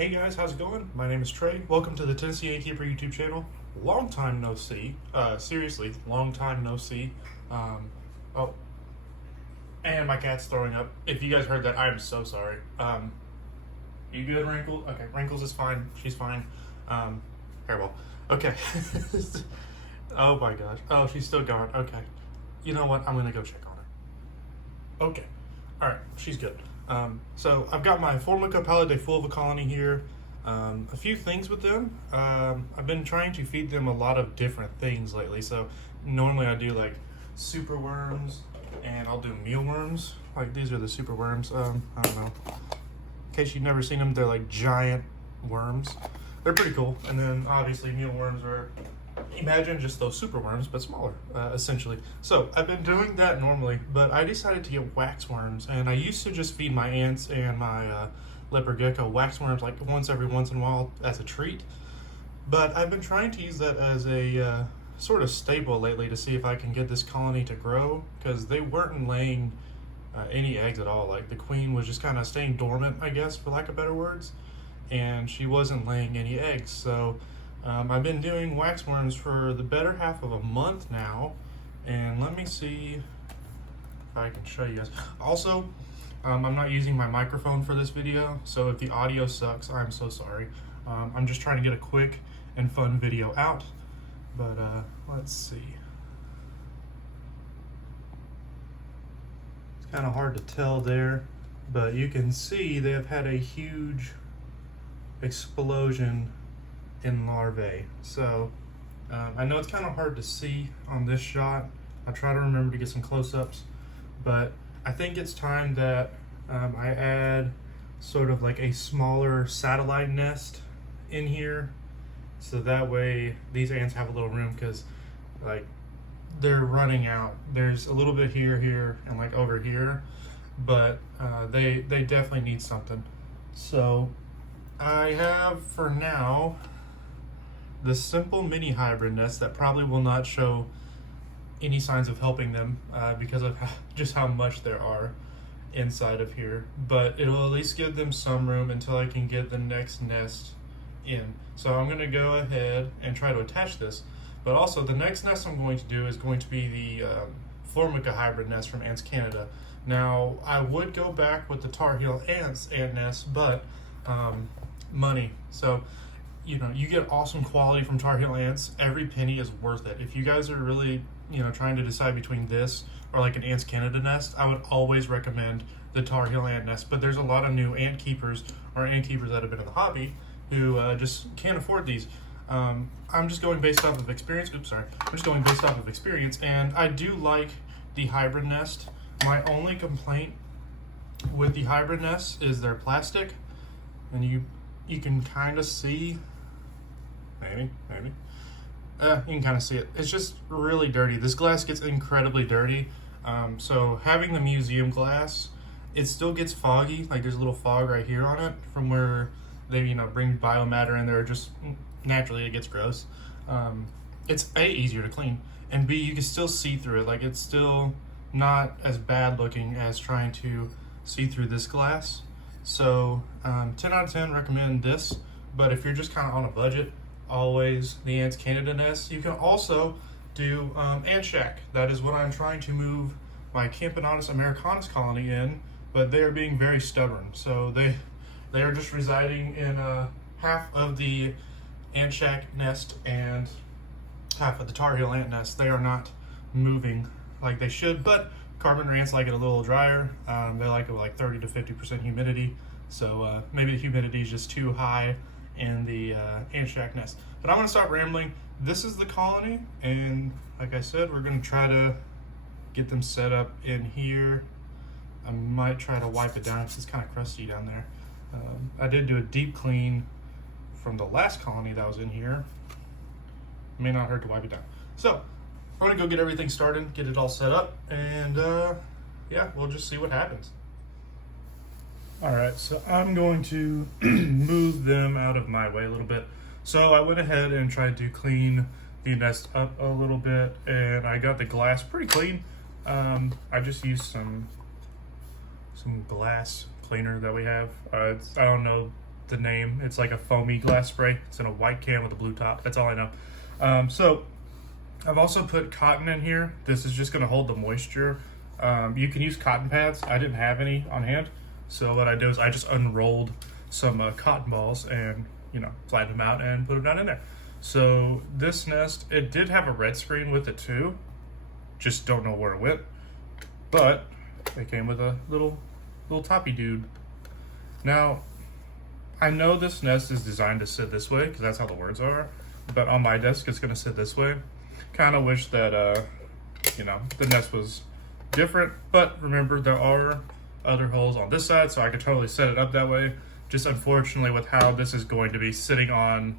Hey guys, how's it going? My name is Trey. Welcome to the Tennessee Innkeeper YouTube channel. Long time no see. Seriously, long time no see. Oh, and my cat's throwing up. If you guys heard that, I'm so sorry. You good, Wrinkles? Okay, Wrinkles is fine. She's fine. Hairball. Okay. Oh my gosh. Oh, she's still going. Okay. You know what? I'm gonna go check on her. Okay. All right. She's good. So I've got my formica pallidefulva colony here. A few things with them. I've been trying to feed them a lot of different things lately. So normally I do like super worms, and I'll do mealworms. Like these are the super worms. I don't know. In case you've never seen them, they're like giant worms. They're pretty cool. And then obviously mealworms are, imagine just those super worms, but smaller, essentially. So I've been doing that normally, but I decided to get wax worms, and I used to just feed my ants and my leopard gecko wax worms like once in a while as a treat. But I've been trying to use that as a sort of staple lately to see if I can get this colony to grow, because they weren't laying any eggs at all. Like the queen was just kind of staying dormant, I guess, for lack of better words, and she wasn't laying any eggs. So I've been doing wax worms for the better half of a month now, and let me see if I can show you guys. Also, I'm not using my microphone for this video, so if the audio sucks, I'm so sorry. I'm just trying to get a quick and fun video out, but let's see. It's kind of hard to tell there, but you can see they have had a huge explosion in larvae. So I know it's kind of hard to see on this shot. I'll try to remember to get some close-ups, but I think it's time that I add sort of like a smaller satellite nest in here, so that way these ants have a little room, because like they're running out. There's a little bit here, and like over here, but they definitely need something. So I have for now the simple mini hybrid nest that probably will not show any signs of helping them because of just how much there are inside of here, but it'll at least give them some room until I can get the next nest in. So I'm going to go ahead and try to attach this, but also the next nest I'm going to do is going to be the formica hybrid nest from Ants Canada. Now I would go back with the Tar Heel ant nest, but money. So you know, you get awesome quality from Tar Heel ants. Every penny is worth it. If you guys are really, trying to decide between this or like an Ants Canada nest, I would always recommend the Tar Heel ant nest. But there's a lot of new ant keepers or ant keepers that have been in the hobby who just can't afford these. I'm just going based off of experience. I'm just going based off of experience, and I do like the hybrid nest. My only complaint with the hybrid nest is they're plastic, and you can kind of see. Maybe. You can kind of see it. It's just really dirty. This glass gets incredibly dirty. So having the museum glass, it still gets foggy. Like there's a little fog right here on it from where they, bring biomatter in there. Just naturally it gets gross. It's A, easier to clean, and B, you can still see through it. Like it's still not as bad looking as trying to see through this glass. So 10 out of 10 recommend this. But if you're just kind of on a budget, always the Ants Canada nest. You can also do Ant Shack. That is what I'm trying to move my Campodonis americanus colony in, but they are being very stubborn. So they are just residing in half of the Ant Shack nest and half of the Tar Heel ant nest. They are not moving like they should, but carpenter ants like it a little drier. They like it with like 30 to 50% humidity. So maybe the humidity is just too high in the Ant Shack nest. But I'm going to stop rambling. This is the colony, and like I said, we're going to try to get them set up in here. I might try to wipe it down because it's kind of crusty down there. I did do a deep clean from the last colony that was in here. It may not hurt to wipe it down. So we're going to go get everything started, get it all set up, and yeah, we'll just see what happens. All right, so I'm going to move them out of my way a little bit. So I went ahead and tried to clean the nest up a little bit, and I got the glass pretty clean. I just used some glass cleaner that we have. I don't know the name. It's like a foamy glass spray. It's in a white can with a blue top. That's all I know. So I've also put cotton in here. This is just going to hold the moisture. You can use cotton pads. I didn't have any on hand. So what I did is I just unrolled some cotton balls and, flattened them out and put them down in there. So this nest, it did have a red screen with it too. Just don't know where it went. But it came with a little toppy dude. Now, I know this nest is designed to sit this way because that's how the words are. But on my desk, it's going to sit this way. Kind of wish that, the nest was different. But remember, there are other holes on this side, so I could totally set it up that way. Just unfortunately, with how this is going to be sitting on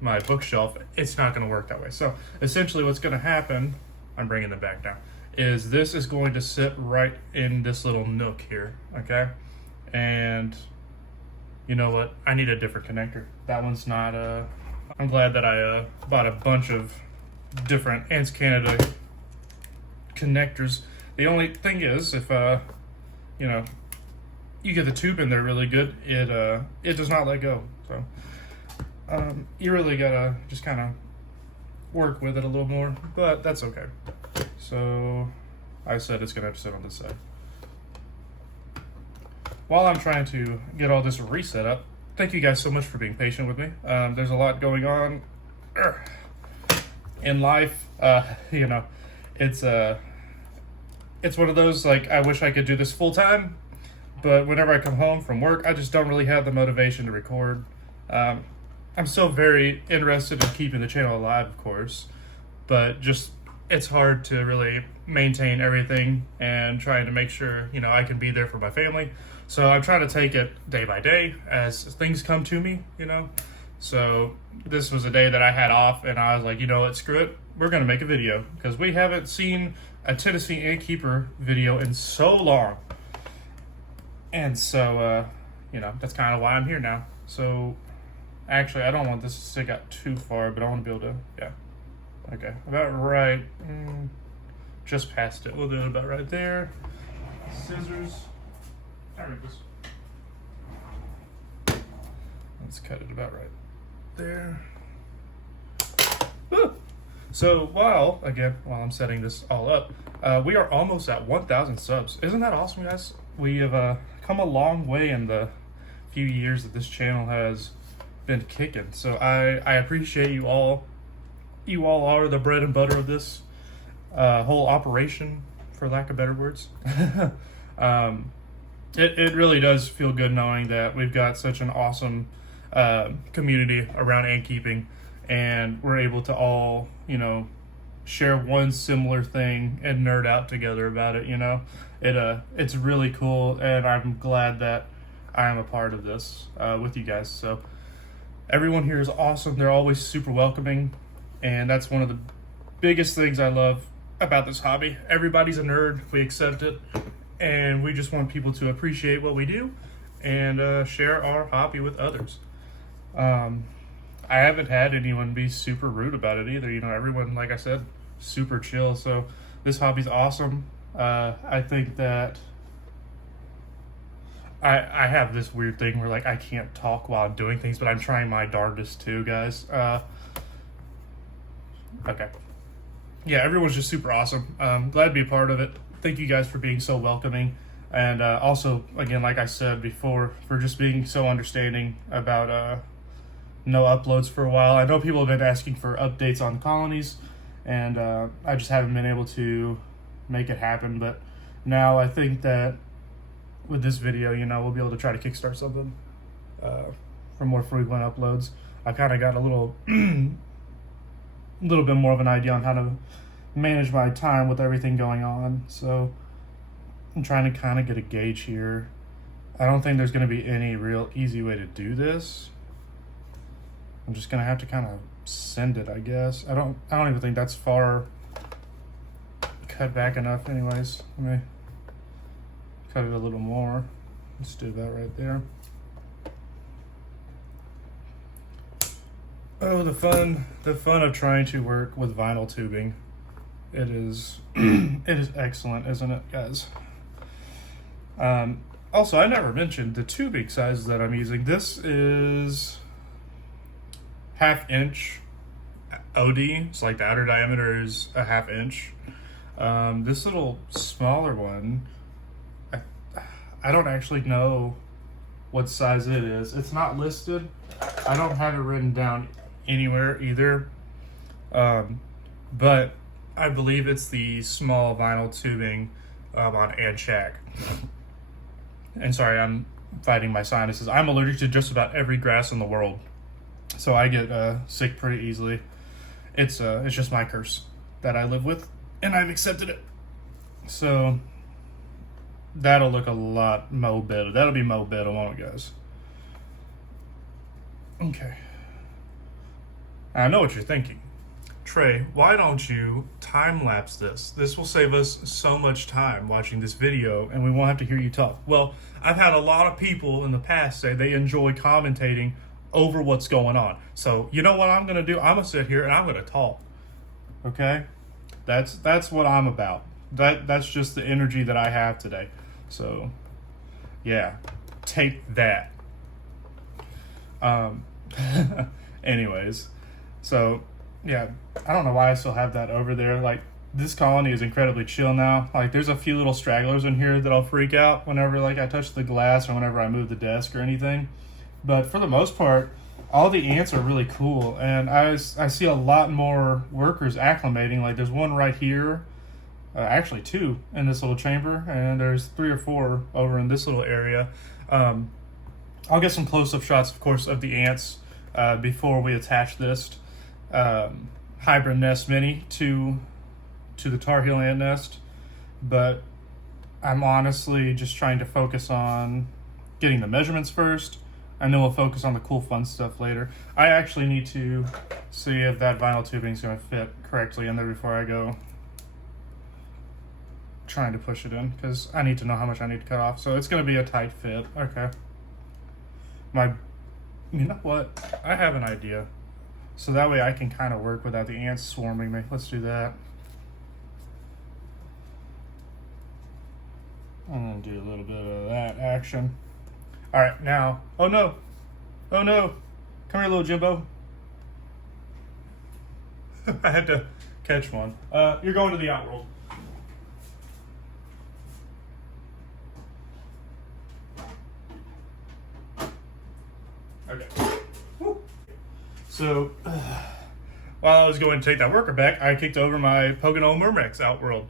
my bookshelf, it's not going to work that way. So essentially what's going to happen, I'm bringing them back down, is this is going to sit right in this little nook here, okay? And you know what? I need a different connector. That one's not, I'm glad that I bought a bunch of different Ants Canada connectors. The only thing is, if, you get the tube in there really good, it does not let go. So you really gotta just kind of work with it a little more, but that's okay. So I said it's gonna have to sit on this side. While I'm trying to get all this reset up, thank you guys so much for being patient with me. There's a lot going on in life. It's one of those, like, I wish I could do this full time, but whenever I come home from work, I just don't really have the motivation to record. I'm still very interested in keeping the channel alive, of course, but just it's hard to really maintain everything and trying to make sure, I can be there for my family. So I'm trying to take it day by day as things come to me, So this was a day that I had off, and I was like, what, screw it. We're going to make a video because we haven't seen a Tennessee ant keeper video in so long. And so, that's kind of why I'm here now. So actually, I don't want this to stick out too far, but I want to be able to, yeah. Okay, about right, just past it. We'll do it about right there. Scissors. There it goes. Let's cut it about right there. Woo! So while I'm setting this all up, we are almost at 1,000 subs. Isn't that awesome, guys? We have come a long way in the few years that this channel has been kicking. So I appreciate you all. You all are the bread and butter of this whole operation, for lack of better words. It really does feel good knowing that we've got such an awesome community around ant keeping, and we're able to all, share one similar thing and nerd out together about it. It's really cool, and I'm glad that I am a part of this with you guys. So everyone here is awesome. They're always super welcoming, and that's one of the biggest things I love about this hobby. Everybody's a nerd. We accept it, and we just want people to appreciate what we do and share our hobby with others. I haven't had anyone be super rude about it either. Everyone, like I said, super chill. So this hobby's awesome. I think that I have this weird thing where, like, I can't talk while I'm doing things, but I'm trying my darndest too, guys. Okay. Yeah, everyone's just super awesome. Glad to be a part of it. Thank you guys for being so welcoming. And also, again, like I said before, for just being so understanding about no uploads for a while. I know people have been asking for updates on colonies, and I just haven't been able to make it happen. But now I think that with this video, we'll be able to try to kickstart something for more frequent uploads. I kind of got a little bit more of an idea on how to manage my time with everything going on. So I'm trying to kind of get a gauge here. I don't think there's going to be any real easy way to do this. I'm just going to have to kind of send it, I guess. I don't even think that's far cut back enough anyways. Let me cut it a little more. Let's do that right there. Oh, the fun of trying to work with vinyl tubing. It is excellent, isn't it, guys? Also, I never mentioned the tubing sizes that I'm using. This is 1/2 inch OD. It's like the outer diameter is a 1/2 inch. This little smaller one, I, I don't actually know what size it is. It's not listed. I don't have it written down anywhere either. But I believe it's the small vinyl tubing on Anshak. And sorry, I'm fighting my sinuses. I'm allergic to just about every grass in the world, so I get sick pretty easily. It's just my curse that I live with, and I've accepted it. So that'll look a lot mo better. That'll be mo better, won't it, guys? Okay. I know what you're thinking. Trey, why don't you time-lapse this? This will save us so much time watching this video, and we won't have to hear you talk. Well, I've had a lot of people in the past say they enjoy commentating over what's going on. So, you know what I'm going to do? I'm going to sit here and I'm going to talk. Okay? That's what I'm about. That's just the energy that I have today. So, yeah. Take that. Anyways, so yeah, I don't know why I still have that over there. Like, this colony is incredibly chill now. Like, there's a few little stragglers in here that I'll freak out whenever like I touch the glass or whenever I move the desk or anything. But for the most part, all the ants are really cool, and I see a lot more workers acclimating. Like, there's one right here, actually 2 in this little chamber, and there's 3 or 4 over in this little area. I'll get some close-up shots, of course, of the ants before we attach this hybrid nest mini to the Tar Heel ant nest, but I'm honestly just trying to focus on getting the measurements first, and then we'll focus on the cool fun stuff later. I actually need to see if that vinyl tubing is going to fit correctly in there before I go trying to push it in, because I need to know how much I need to cut off. So it's going to be a tight fit. Okay. You know what? I have an idea. So that way I can kind of work without the ants swarming me. Let's do that. I'm going to do a little bit of that action. All right, now. Oh no. Oh no. Come here, little Jimbo. I had to catch one. You're going to the outworld. Okay. Woo. So, while I was going to take that worker back, I kicked over my Pocono Murmex outworld.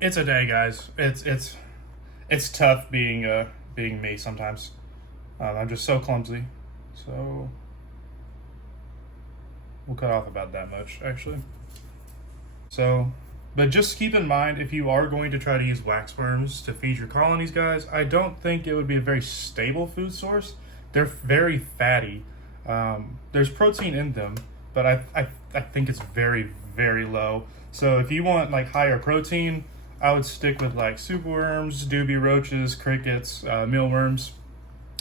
It's a day, guys. It's tough being me sometimes. I'm just so clumsy. So we'll cut off about that much, actually. So, but just keep in mind, if you are going to try to use waxworms to feed your colonies, guys, I don't think it would be a very stable food source. They're very fatty. There's protein in them, but I think it's very, very low. So if you want like higher protein, I would stick with like superworms, doobie roaches, crickets, mealworms,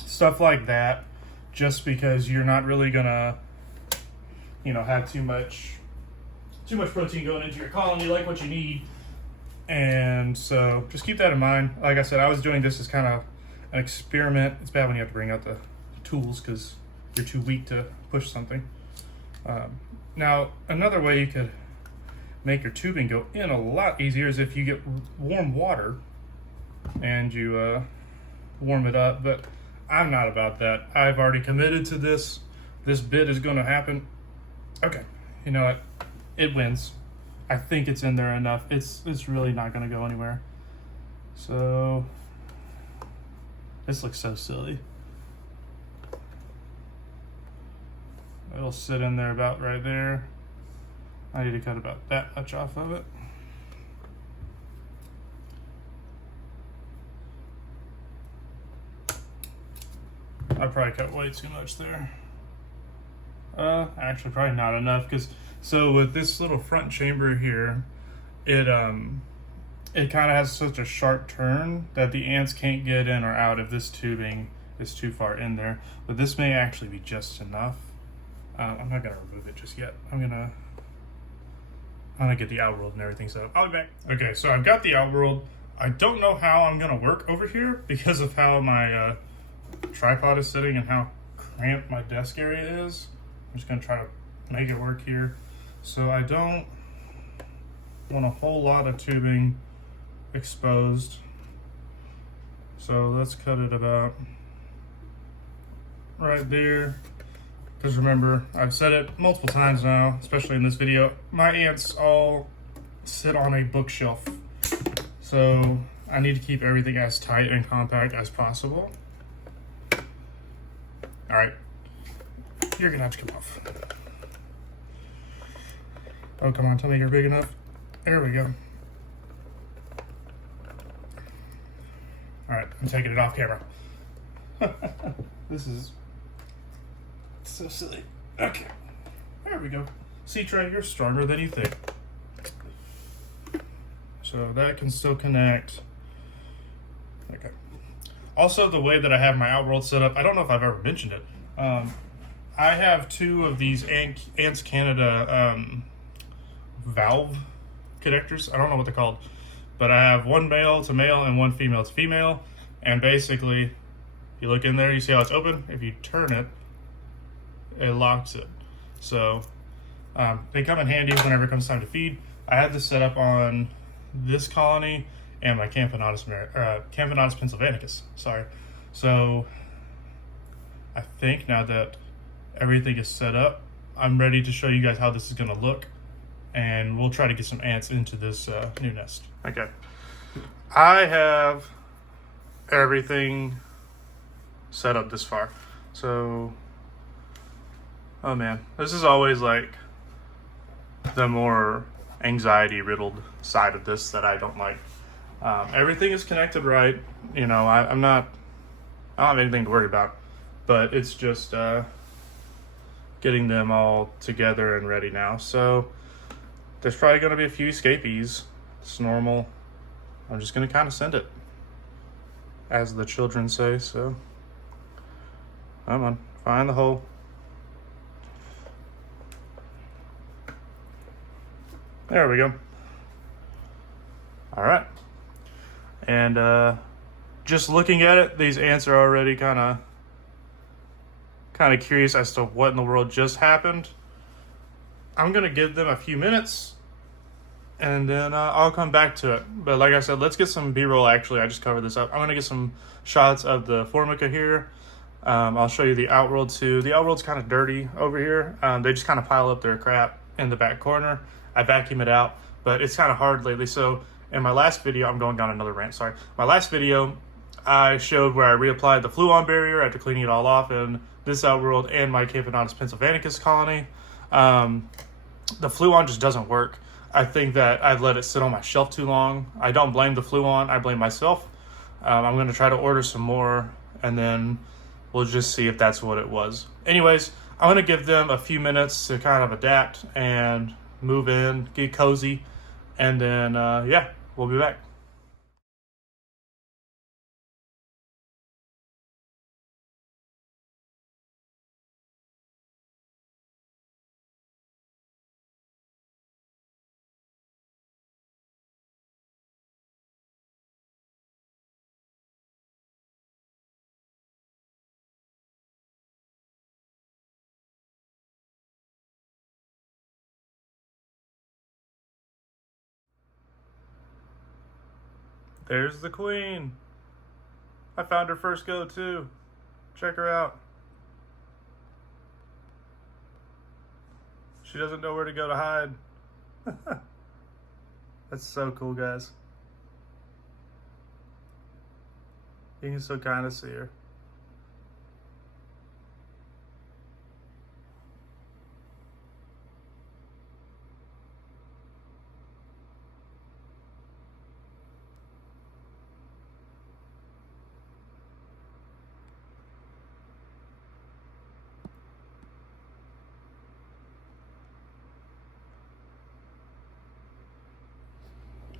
stuff like that, just because you're not really gonna, have too much protein going into your colony like what you need. And so just keep that in mind. Like I said, I was doing this as kind of an experiment. It's bad when you have to bring out the tools because you're too weak to push something. Now, another way you could make your tubing go in a lot easier is if you get warm water and you warm it up, but I'm not about that. I've already committed to this. This bit is going to happen. Okay, you know what? It wins. I think it's in there enough. It's really not going to go anywhere. So this looks so silly. It'll sit in there about right there. I need to cut about that much off of it. I probably cut way too much there. Actually probably not enough, because so with this little front chamber here, it kind of has such a sharp turn that the ants can't get in or out if this tubing is too far in there. But this may actually be just enough. I'm not gonna remove it just yet. I'm gonna get the outworld and everything set up. I'll be back. Okay, so I've got the outworld I don't know how I'm gonna work over here because of how my tripod is sitting and how cramped my desk area is. I'm just gonna try to make it work here. So I don't want a whole lot of tubing exposed. So let's cut it about right there. Because remember, I've said it multiple times now, especially in this video, my ants all sit on a bookshelf. So I need to keep everything as tight and compact as possible. All right, you're gonna have to come off. Oh, come on, tell me you're big enough. There we go. All right, I'm taking it off camera. This is so silly. Okay, there we go. See, Trey, you're stronger than you think. So that can still connect. Okay. Also, the way that I have my Outworld set up, I don't know if I've ever mentioned it. I have two of these Ants Canada valve connectors. I don't know what they're called, but I have one male to male and one female to female. And basically, you look in there, you see how it's open. If you turn it, it locks it. So they come in handy whenever it comes time to feed. I had this set up on this colony and my Camponotus pennsylvanicus. Sorry. So I think now that everything is set up, I'm ready to show you guys how this is going to look, and we'll try to get some ants into this new nest. Okay. I have everything set up this far. So, oh man, this is always like the more anxiety riddled side of this that I don't like. Everything is connected right. You know, I don't have anything to worry about, but it's just getting them all together and ready now. So there's probably going to be a few escapees. It's normal. I'm just going to kind of send it, as the children say. So come on, find the hole. There we go. All right. And just looking at it, these ants are already kind of curious as to what in the world just happened. I'm gonna give them a few minutes, and then I'll come back to it. But like I said, let's get some B-roll. Actually, I just covered this up. I'm gonna get some shots of the formica here. I'll show you the Outworld too. The Outworld's kind of dirty over here. They just kind of pile up their crap in the back corner. I vacuum it out, but it's kind of hard lately. So in my last video, I'm going down another rant, sorry. My last video, I showed where I reapplied the fluon barrier after cleaning it all off in this Outworld and my Camponotus pennsylvanicus colony. The fluon just doesn't work. I think that I've let it sit on my shelf too long. I don't blame the fluon, I blame myself. I'm gonna try to order some more, and then we'll just see if that's what it was. Anyways, I'm gonna give them a few minutes to kind of adapt and move in, get cozy, and then yeah, we'll be back. There's the queen. I found her first go too. Check her out. She doesn't know where to go to hide. That's so cool, guys. You can still kind of see her.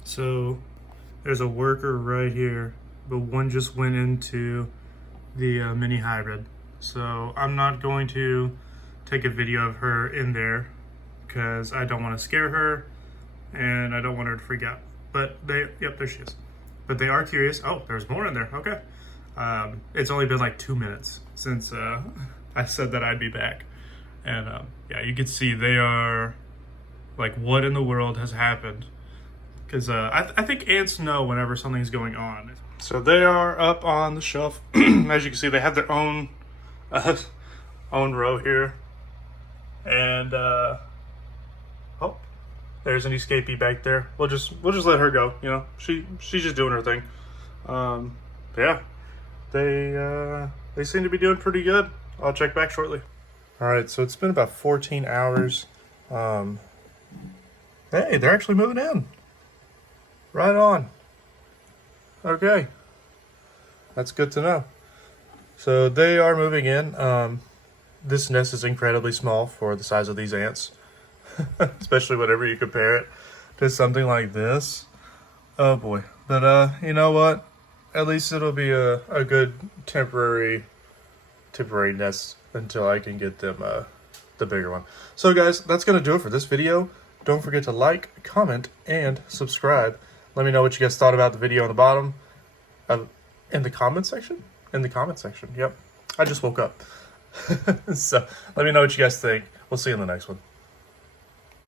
So there's a worker right here, but one just went into the mini hybrid. So I'm not going to take a video of her in there because I don't want to scare her and I don't want her to freak out. But yep, there she is. but they are curious. Oh, there's more in there. Okay. It's only been like 2 minutes since I said that I'd be back. And yeah, you can see they are like, what in the world has happened? Because I think ants know whenever something's going on. So they are up on the shelf. As you can see, they have their own own row here. And oh, there's an escapee back there. We'll just let her go. You know, she's just doing her thing. Yeah, they seem to be doing pretty good. I'll check back shortly. All right, so it's been about 14 hours. Hey, they're actually moving in. Right on. Okay, that's good to know. So they are moving in. This nest is incredibly small for the size of these ants, especially whenever you compare it to something like this. Oh boy. But you know what? At least it'll be a good temporary nest until I can get them the bigger one. So guys, that's gonna do it for this video. Don't forget to like, comment, and subscribe. Let me know what you guys thought about the video on the bottom. In the comment section? In the comment section, yep. I just woke up. So let me know what you guys think. We'll see you in the next one.